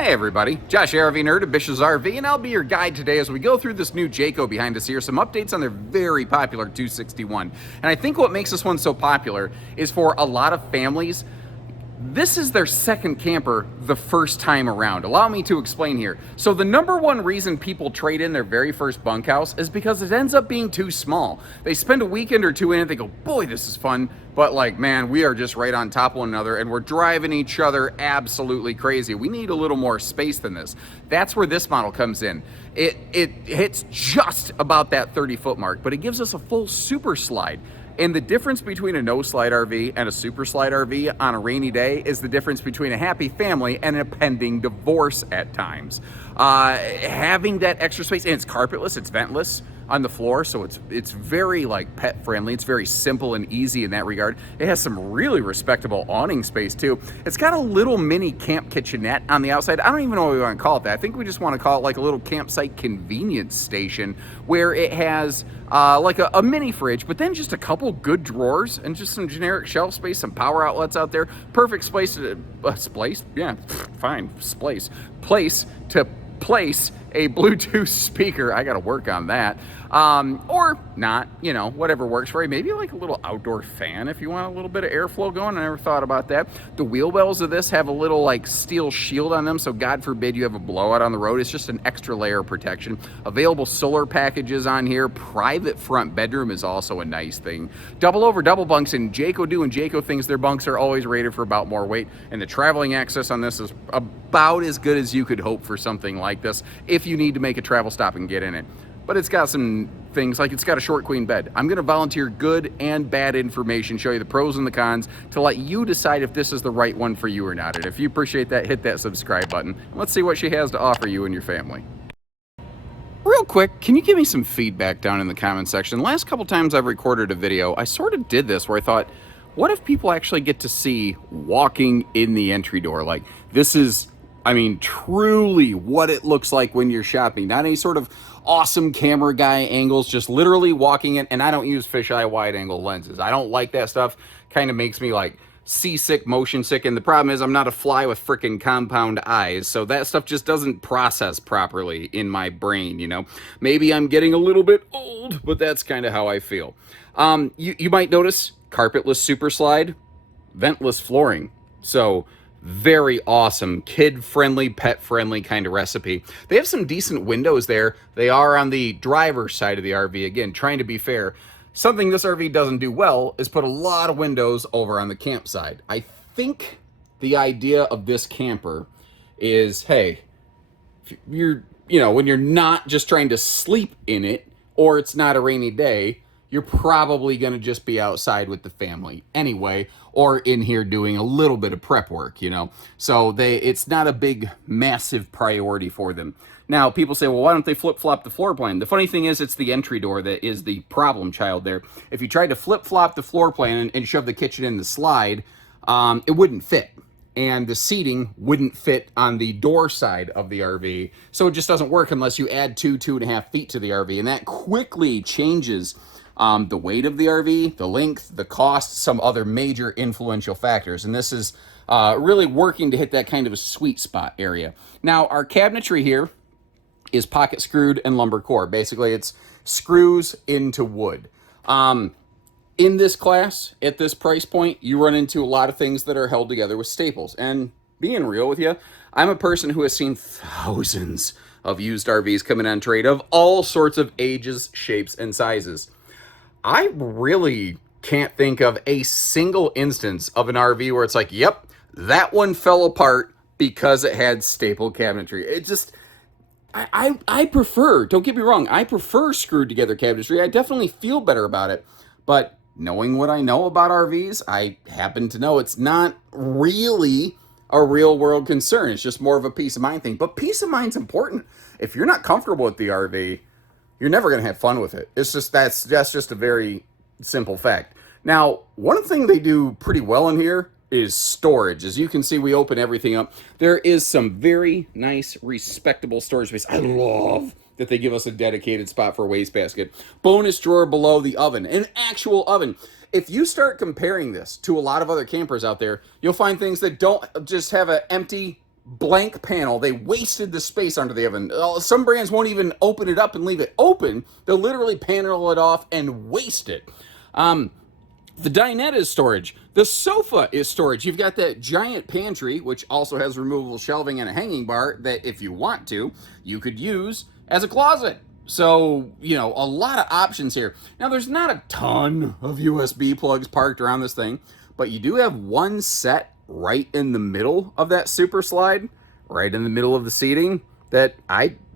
Hey everybody, Josh RV Nerd of Bish's RV, and I'll be your guide today as we go through this new Jayco behind us here, some updates on their very popular 261. And I think what makes this one so popular is for a lot of families, this is their second camper the first time around. Allow me to explain here. So the number one reason people trade in their very first bunkhouse is because it ends up being too small. They spend a weekend or two in it, they go, boy, this is fun, but like, man, we are just right on top of one another and we're driving each other absolutely crazy. We need a little more space than this. That's where this model comes in. It hits just about that 30-foot mark, but it gives us a full super slide. And the difference between a no-slide RV and a super slide RV on a rainy day is the difference between a happy family and a pending divorce at times. Having that extra space, and it's carpetless, it's ventless on the floor, so it's very like pet friendly. It's very simple and easy in that regard. It has some really respectable awning space too. It's got a little mini camp kitchenette on the outside. I don't even know what we want to call it that. I think we just want to call it like a little campsite convenience station where it has like a mini fridge, but then just a couple good drawers and just some generic shelf space, some power outlets out there. Perfect place to place to place a Bluetooth speaker. I got to work on that. Or not, you know, whatever works for you. Maybe like a little outdoor fan if you want a little bit of airflow going. I never thought about that. The wheel wells of this have a little like steel shield on them, so God forbid you have a blowout on the road. It's just an extra layer of protection. Available solar packages on here. Private front bedroom is also a nice thing. Double over double bunks, and Jayco doing Jayco things. Their bunks are always rated for about more weight, and the traveling access on this is about as good as you could hope for something like this if you need to make a travel stop and get in it. But it's got some things like it's got a short queen bed. I'm going to volunteer good and bad information, show you the pros and the cons to let you decide if this is the right one for you or not. And if you appreciate that, hit that subscribe button. Let's see what she has to offer you and your family. Real quick, can you give me some feedback down in the comment section? The last couple times I've recorded a video, I sort of did this where I thought, what if people actually get to see walking in the entry door? Like, this is, I mean, truly what it looks like when you're shopping. Not any sort of awesome camera guy angles, just literally walking in. And I don't use fisheye wide angle lenses. I don't like that stuff. Kind of makes me like seasick, motion sick. And the problem is I'm not a fly with freaking compound eyes. So that stuff just doesn't process properly in my brain, you know. Maybe I'm getting a little bit old, but that's kind of how I feel. You might notice carpetless super slide, ventless flooring. So very awesome, kid-friendly, pet-friendly kind of recipe. They have some decent windows there. They are on the driver's side of the RV. Again, trying to be fair. Something this RV doesn't do well is put a lot of windows over on the camp side. I think the idea of this camper is, hey, you're, you know, when you're not just trying to sleep in it or it's not a rainy day, you're probably going to just be outside with the family anyway, or in here doing a little bit of prep work, you know. So it's not a big, massive priority for them. Now, people say, well, why don't they flip-flop the floor plan? The funny thing is, it's the entry door that is the problem child there. If you tried to flip-flop the floor plan and shove the kitchen in the slide, it wouldn't fit. And the seating wouldn't fit on the door side of the RV. So it just doesn't work unless you add 2.5 feet to the RV. And that quickly changes the weight of the RV, the length, the cost, some other major influential factors. And this is really working to hit that kind of a sweet spot area. Now, our cabinetry here is pocket screwed and lumber core. Basically, it's screws into wood. In this class, at this price point, you run into a lot of things that are held together with staples. And being real with you, I'm a person who has seen thousands of used RVs coming on trade of all sorts of ages, shapes, and sizes. I really can't think of a single instance of an RV where it's like, yep, that one fell apart because it had staple cabinetry. It just, I prefer, don't get me wrong, I prefer screwed together cabinetry. I definitely feel better about it. But knowing what I know about RVs, I happen to know it's not really a real world concern. It's just more of a peace of mind thing. But peace of mind's important. If you're not comfortable with the RV, you're never going to have fun with it. It's just, that's just a very simple fact. Now, one thing they do pretty well in here is storage. As you can see, we open everything up. There is some very nice, respectable storage space. I love that they give us a dedicated spot for a wastebasket. Bonus drawer below the oven, an actual oven. If you start comparing this to a lot of other campers out there, you'll find things that don't just have an empty blank panel. They wasted the space under the oven. Some brands won't even open it up and leave it open. They'll literally panel it off and waste it. The dinette is storage. The sofa is storage. You've got that giant pantry, which also has removable shelving and a hanging bar that, if you want to, you could use as a closet. So, you know, a lot of options here. Now, there's not a ton of USB plugs parked around this thing, but you do have one set right in the middle of that super slide, right in the middle of the seating, that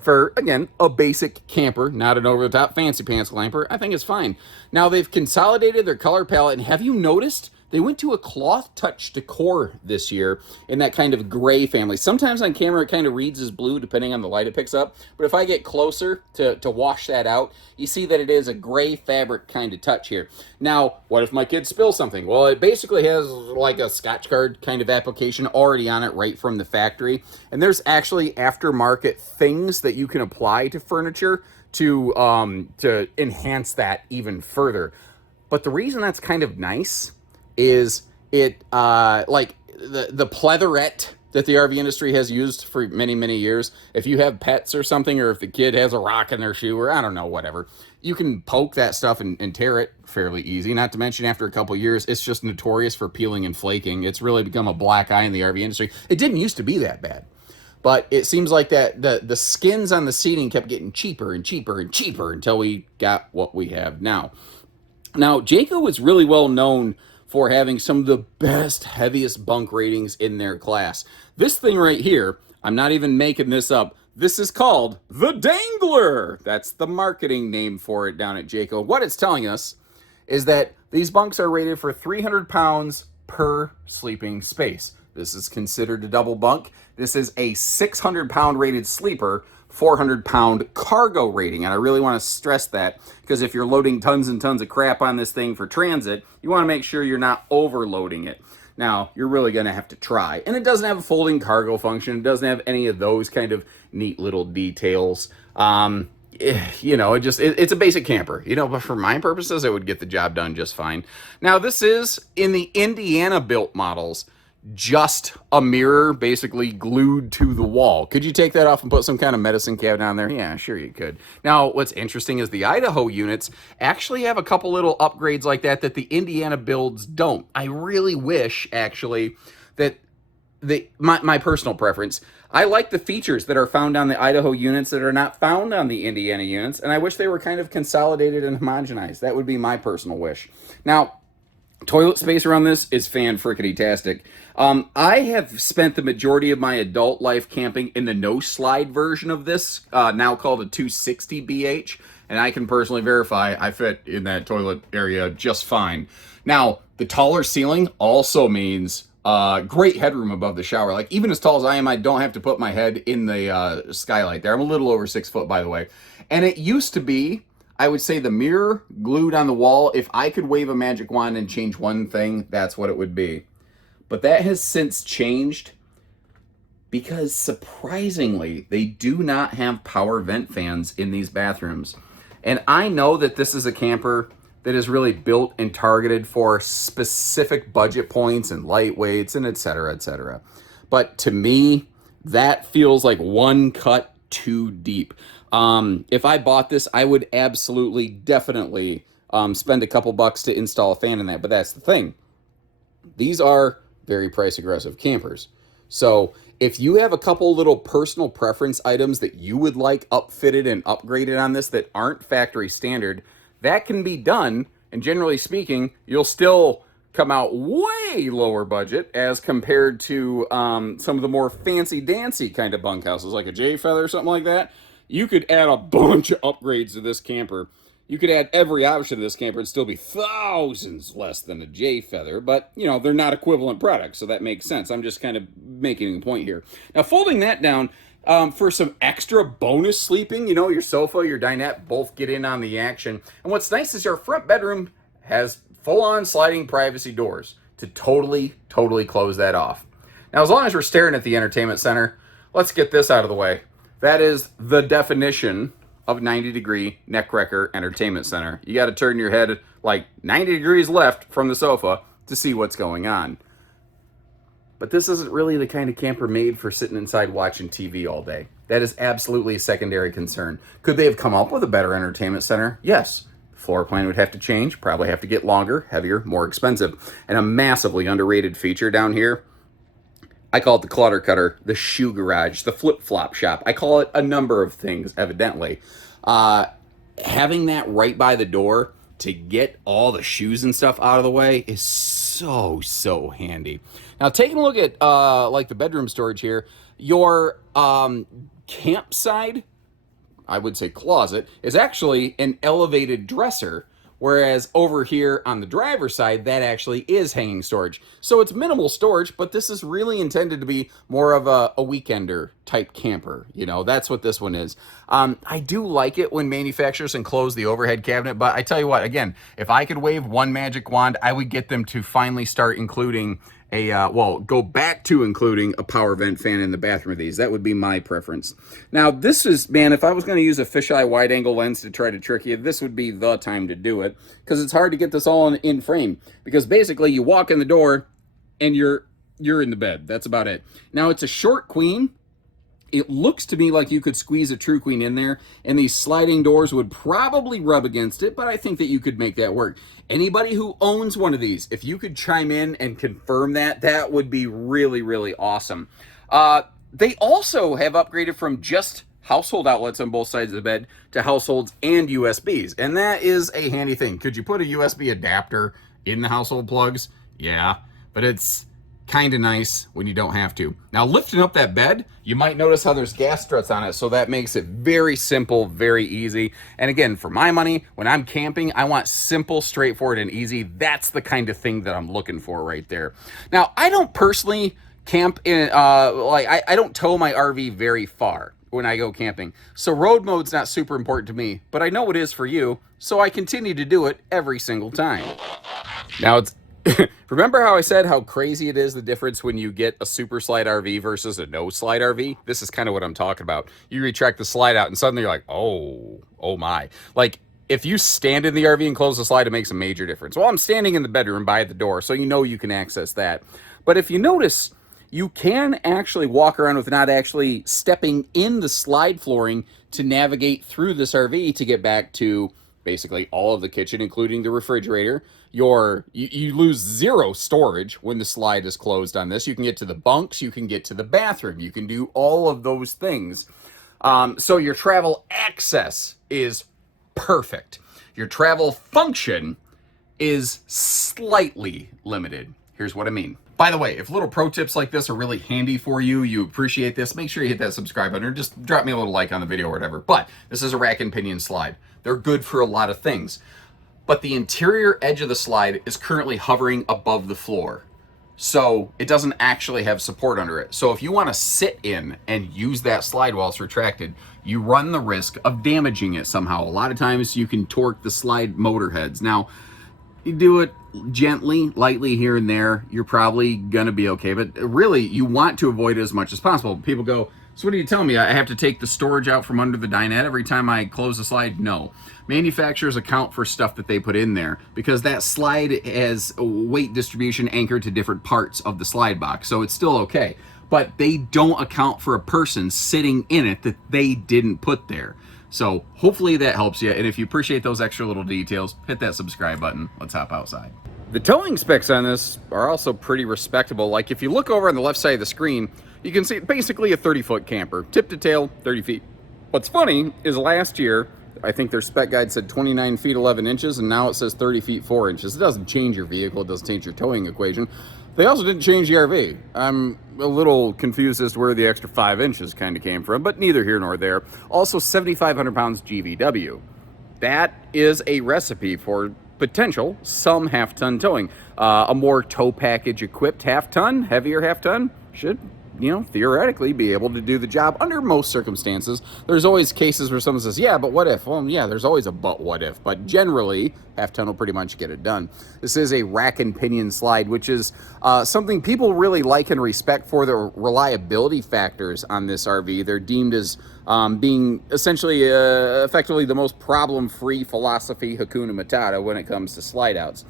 for, again, a basic camper, not an over-the-top fancy pants camper, I think is fine. Now, they've consolidated their color palette, and have you noticed they went to a cloth touch decor this year in that kind of gray family? Sometimes on camera it kind of reads as blue depending on the light it picks up, but if I get closer to wash that out, you see that it is a gray fabric kind of touch here. Now, what if my kid spills something? Well, it basically has like a Scotch Guard kind of application already on it right from the factory, and there's actually aftermarket things that you can apply to furniture to enhance that even further. But the reason that's kind of nice is it like the pleatherette that the RV industry has used for many, many years. If you have pets or something, or if the kid has a rock in their shoe, or I don't know, whatever, you can poke that stuff and tear it fairly easy. Not to mention, after a couple of years, it's just notorious for peeling and flaking. It's really become a black eye in the RV industry. It didn't used to be that bad, but it seems like that the skins on the seating kept getting cheaper and cheaper and cheaper until we got what we have now. Now, Jayco is really well known for having some of the best, heaviest bunk ratings in their class. This thing right here, I'm not even making this up. This is called the Dangler. That's the marketing name for it down at Jayco. What it's telling us is that these bunks are rated for 300 pounds per sleeping space. This is considered a double bunk. This is a 600-pound rated sleeper, 400-pound cargo rating. And I really want to stress that, because if you're loading tons and tons of crap on this thing for transit, you want to make sure you're not overloading it. Now, you're really going to have to try. And it doesn't have a folding cargo function. It doesn't have any of those kind of neat little details. You know, it's a basic camper, you know, but for my purposes, it would get the job done just fine. Now, this is, in the Indiana built models, just a mirror basically glued to the wall. Could you take that off and put some kind of medicine cabinet on there? Yeah, sure you could. Now, what's interesting is the Idaho units actually have a couple little upgrades like that the Indiana builds don't. I really wish, actually, that my personal preference, I like the features that are found on the Idaho units that are not found on the Indiana units, and I wish they were kind of consolidated and homogenized. That would be my personal wish. Now, toilet space around this is fan-frickety-tastic. I have spent the majority of my adult life camping in the no-slide version of this, now called a 260BH, and I can personally verify I fit in that toilet area just fine. Now, the taller ceiling also means great headroom above the shower. Like, even as tall as I am, I don't have to put my head in the skylight there. I'm a little over 6 foot, by the way. And it used to be, I would say, the mirror glued on the wall. If I could wave a magic wand and change one thing, that's what it would be. But that has since changed, because surprisingly, they do not have power vent fans in these bathrooms. And I know that this is a camper that is really built and targeted for specific budget points and lightweights and et cetera, et cetera. But to me, that feels like one cut too deep. If I bought this, I would absolutely, definitely spend a couple bucks to install a fan in that. But that's the thing. These are very price aggressive campers. So if you have a couple little personal preference items that you would like upfitted and upgraded on this that aren't factory standard, that can be done. And generally speaking, you'll still come out way lower budget as compared to some of the more fancy-dancy kind of bunkhouses, like a J-Feather or something like that. You could add a bunch of upgrades to this camper. You could add every option to this camper and still be thousands less than a J-Feather, but, you know, they're not equivalent products, so that makes sense. I'm just kind of making a point here. Now, folding that down, for some extra bonus sleeping, you know, your sofa, your dinette, both get in on the action. And what's nice is our front bedroom has full-on sliding privacy doors to totally close that off. Now, as long as we're staring at the entertainment center, let's get this out of the way. That is the definition of 90-degree neck wrecker entertainment center. You got to turn your head like 90 degrees left from the sofa to see what's going on. but this isn't really the kind of camper made for sitting inside watching TV all day. That is absolutely a secondary concern. Could they have come up with a better entertainment center? Yes. The floor plan would have to change, probably have to get longer, heavier, more expensive. And a massively underrated feature down here, I call it the clutter cutter, the shoe garage, the flip-flop shop. I call it a number of things, evidently. Having that right by the door to get all the shoes and stuff out of the way is so handy. Now, taking a look at like the bedroom storage here, your campside, I would say closet, is actually an elevated dresser, whereas over here on the driver's side, that actually is hanging storage. So it's minimal storage, but this is really intended to be more of a weekender type camper. You know, that's what this one is. I do like it when manufacturers enclose the overhead cabinet, but I tell you what, again, if I could wave one magic wand, I would get them to finally start including go back to including a power vent fan in the bathroom of these. That would be my preference. Now, this is, man, if I was going to use a fisheye wide angle lens to try to trick you, this would be the time to do it, because it's hard to get this all in frame, because basically you walk in the door and you're in the bed. That's about it. Now, it's a short queen. It looks to me like you could squeeze a true queen in there, and these sliding doors would probably rub against it, but I think that you could make that work. Anybody who owns one of these, if you could chime in and confirm that, that would be really awesome. They also have upgraded from just household outlets on both sides of the bed to households and USBs, and that is a handy thing. Could you put a USB adapter in the household plugs? Yeah, but it's kind of nice when you don't have to. Now, lifting up that bed, you might notice how there's gas struts on it, so that makes it very simple, very easy. And again, for my money, when I'm camping, I want simple, straightforward, and easy. That's the kind of thing that I'm looking for right there. Now, I don't personally camp in, I don't tow my RV very far when I go camping. So road mode's not super important to me, but I know it is for you, so I continue to do it every single time. Now, remember how I said how crazy it is, the difference when you get a super slide RV versus a no slide RV? This is kind of what I'm talking about. You retract the slide out and suddenly you're like, oh my. Like, if you stand in the RV and close the slide, it makes a major difference. Well, I'm standing in the bedroom by the door, so you know you can access that. But if you notice, you can actually walk around with not actually stepping in the slide flooring to navigate through this RV to get back to basically all of the kitchen, including the refrigerator. You lose zero storage when the slide is closed on this. You can get to the bunks, you can get to the bathroom, you can do all of those things. So your travel access is perfect. Your travel function is slightly limited. Here's what I mean. By the way, if little pro tips like this are really handy for you, you appreciate this, make sure you hit that subscribe button or just drop me a little like on the video or whatever. But this is a rack and pinion slide. They're good for a lot of things. But the interior edge of the slide is currently hovering above the floor. So it doesn't actually have support under it. So if you want to sit in and use that slide while it's retracted, you run the risk of damaging it somehow. A lot of times you can torque the slide motor heads. Now, you do it gently, lightly here and there, you're probably gonna be okay. But really, you want to avoid it as much as possible. People go, so what are you telling me? I have to take the storage out from under the dinette every time I close the slide? No. Manufacturers account for stuff that they put in there because that slide has a weight distribution anchored to different parts of the slide box, so it's still okay. But they don't account for a person sitting in it that they didn't put there. So hopefully that helps you, and if you appreciate those extra little details, hit that subscribe button. Let's hop outside. The towing specs on this are also pretty respectable. Like if you look over on the left side of the screen, you can see basically a 30-foot camper, tip to tail, 30 feet. What's funny is last year, I think their spec guide said 29 feet 11 inches, and now it says 30 feet 4 inches. It doesn't change your vehicle, it doesn't change your towing equation. They also didn't change the RV. I'm a little confused as to where the extra 5 inches kind of came from, but neither here nor there. Also 7,500 pounds GVW. That is a recipe for potential some half-ton towing. A more tow package equipped half-ton, heavier half-ton, should, theoretically be able to do the job under most circumstances. There's always cases where someone says, yeah, but what if? Well, yeah, there's always a but what if, but generally, half-ton will pretty much get it done. This is a rack and pinion slide, which is something people really like and respect for the reliability factors on this RV. They're deemed as being essentially effectively the most problem-free philosophy Hakuna Matata when it comes to slide outs.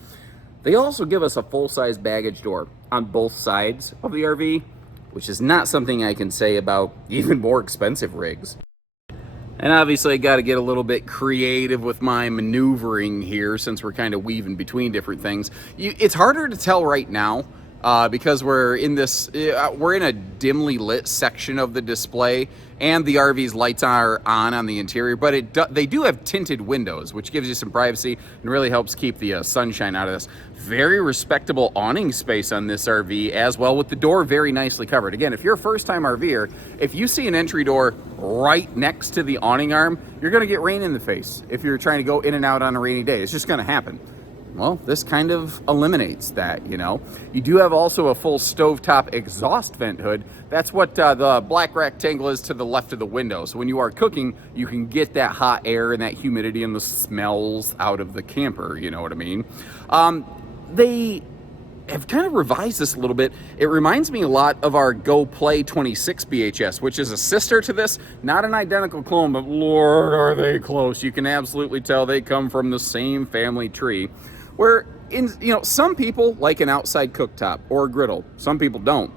They also give us a full-size baggage door on both sides of the RV, which is not something I can say about even more expensive rigs. And obviously I got to get a little bit creative with my maneuvering here since we're kind of weaving between different things. It's harder to tell right now because we're in a dimly lit section of the display, and the RV's lights are on the interior, but they do have tinted windows, which gives you some privacy and really helps keep the sunshine out of this. Very respectable awning space on this RV as well, with the door very nicely covered. Again, if you're a first-time RVer, if you see an entry door right next to the awning arm, you're gonna get rain in the face if you're trying to go in and out on a rainy day. It's just gonna happen. Well, this kind of eliminates that, you know. You do have also a full stovetop exhaust vent hood. That's what the black rectangle is to the left of the window. So when you are cooking, you can get that hot air and that humidity and the smells out of the camper, you know what I mean? They have kind of revised this a little bit. It reminds me a lot of our Go Play 26BHS, which is a sister to this. Not an identical clone, but Lord, are they close. You can absolutely tell they come from the same family tree. Where, some people like an outside cooktop or a griddle. Some people don't.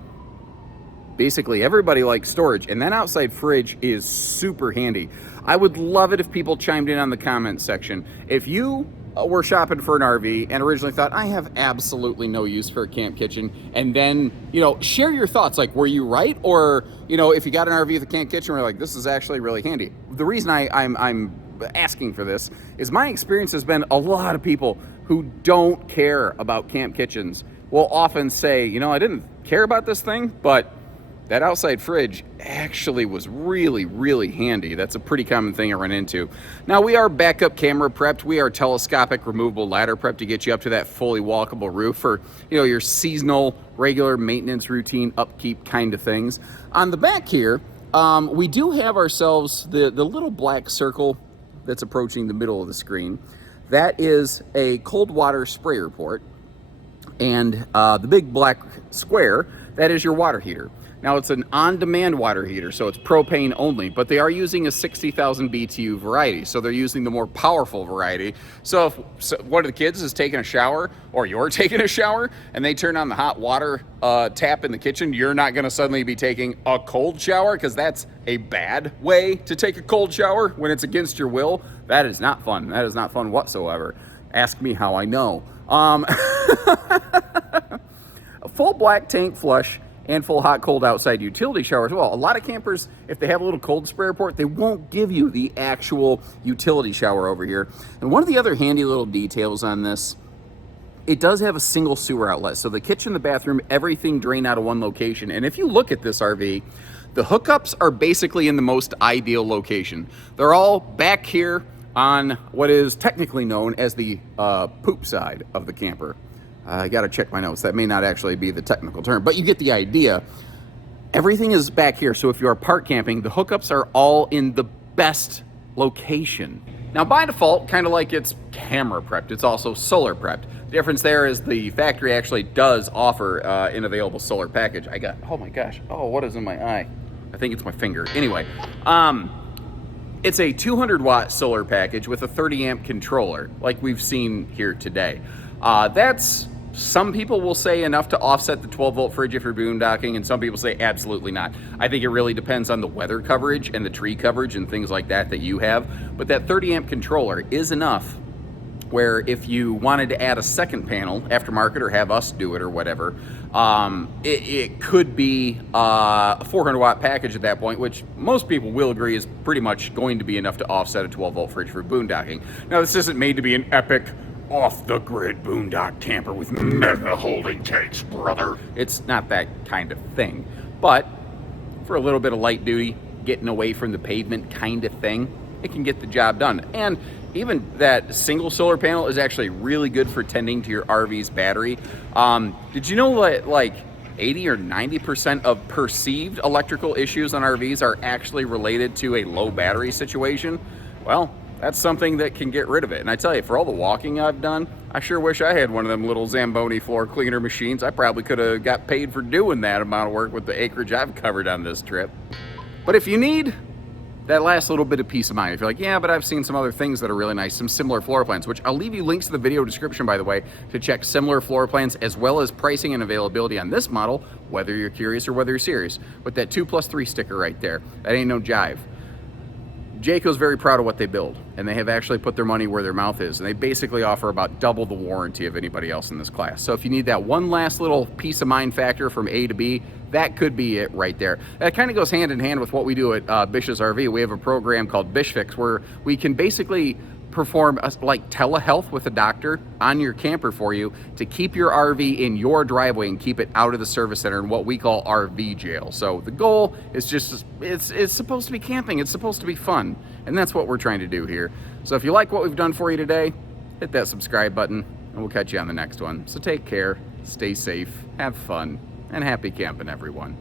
Basically, everybody likes storage, and that outside fridge is super handy. I would love it if people chimed in on the comments section. If you were shopping for an RV and originally thought, I have absolutely no use for a camp kitchen, and then, share your thoughts. Like, were you right? Or, if you got an RV with a camp kitchen, we're like, this is actually really handy. The reason I'm asking for this is my experience has been a lot of people who don't care about camp kitchens will often say, I didn't care about this thing, but that outside fridge actually was really, really handy. That's a pretty common thing I run into. Now, we are backup camera prepped. We are telescopic removable ladder prepped to get you up to that fully walkable roof for, your seasonal, regular maintenance routine, upkeep kind of things. On the back here, we do have ourselves the little black circle that's approaching the middle of the screen. That is a cold water sprayer port. And the big black square, that is your water heater. Now, it's an on-demand water heater, so it's propane only, but they are using a 60,000 BTU variety, so they're using the more powerful variety. So if one of the kids is taking a shower, or you're taking a shower, and they turn on the hot water tap in the kitchen, you're not gonna suddenly be taking a cold shower, because that's a bad way to take a cold shower when it's against your will. That is not fun. That is not fun whatsoever. Ask me how I know. A full black tank flush and full hot cold outside utility shower as well. A lot of campers, if they have a little cold sprayer port, they won't give you the actual utility shower over here. And one of the other handy little details on this, it does have a single sewer outlet. So the kitchen, the bathroom, everything drain out of one location. And if you look at this RV, the hookups are basically in the most ideal location. They're all back here on what is technically known as the poop side of the camper. I got to check my notes. That may not actually be the technical term, but you get the idea. Everything is back here. So if you are park camping, the hookups are all in the best location. Now, by default, kind of like it's camera prepped, it's also solar prepped. The difference there is the factory actually does offer an available solar package. Oh my gosh. Oh, what is in my eye? I think it's my finger. Anyway, it's a 200 watt solar package with a 30 amp controller, like we've seen here today. That's, some people will say, enough to offset the 12 volt fridge if you're boondocking, and some people say absolutely not. I think it really depends on the weather coverage and the tree coverage and things like that you have. But that 30 amp controller is enough where if you wanted to add a second panel, aftermarket, or have us do it or whatever, it could be a 400 watt package at that point, which most people will agree is pretty much going to be enough to offset a 12 volt fridge for boondocking. Now, this isn't made to be an epic off-the-grid boondock camper with mega holding tanks, brother. It's not that kind of thing. But for a little bit of light duty, getting away from the pavement kind of thing, it can get the job done. And even that single solar panel is actually really good for tending to your RV's battery. Did you know that like 80 or 90% of perceived electrical issues on RVs are actually related to a low battery situation? Well, that's something that can get rid of it. And I tell you, for all the walking I've done, I sure wish I had one of them little Zamboni floor cleaner machines. I probably could have got paid for doing that amount of work with the acreage I've covered on this trip. But if you need that last little bit of peace of mind. If you're like, yeah, but I've seen some other things that are really nice, some similar floor plans, which I'll leave you links in the video description, by the way, to check similar floor plans as well as pricing and availability on this model, whether you're curious or whether you're serious. With that 2+3 sticker right there, that ain't no jive. Jayco's very proud of what they build, and they have actually put their money where their mouth is, and they basically offer about double the warranty of anybody else in this class. So if you need that one last little peace of mind factor from A to B, that could be it right there. That kind of goes hand in hand with what we do at Bish's RV. We have a program called Bish Fix where we can basically perform like telehealth with a doctor on your camper for you to keep your RV in your driveway and keep it out of the service center in what we call RV jail. So the goal is just, it's supposed to be camping, it's supposed to be fun, and that's what we're trying to do here. So if you like what we've done for you today, hit that subscribe button and we'll catch you on the next one. So take care, stay safe, have fun, and happy camping, everyone.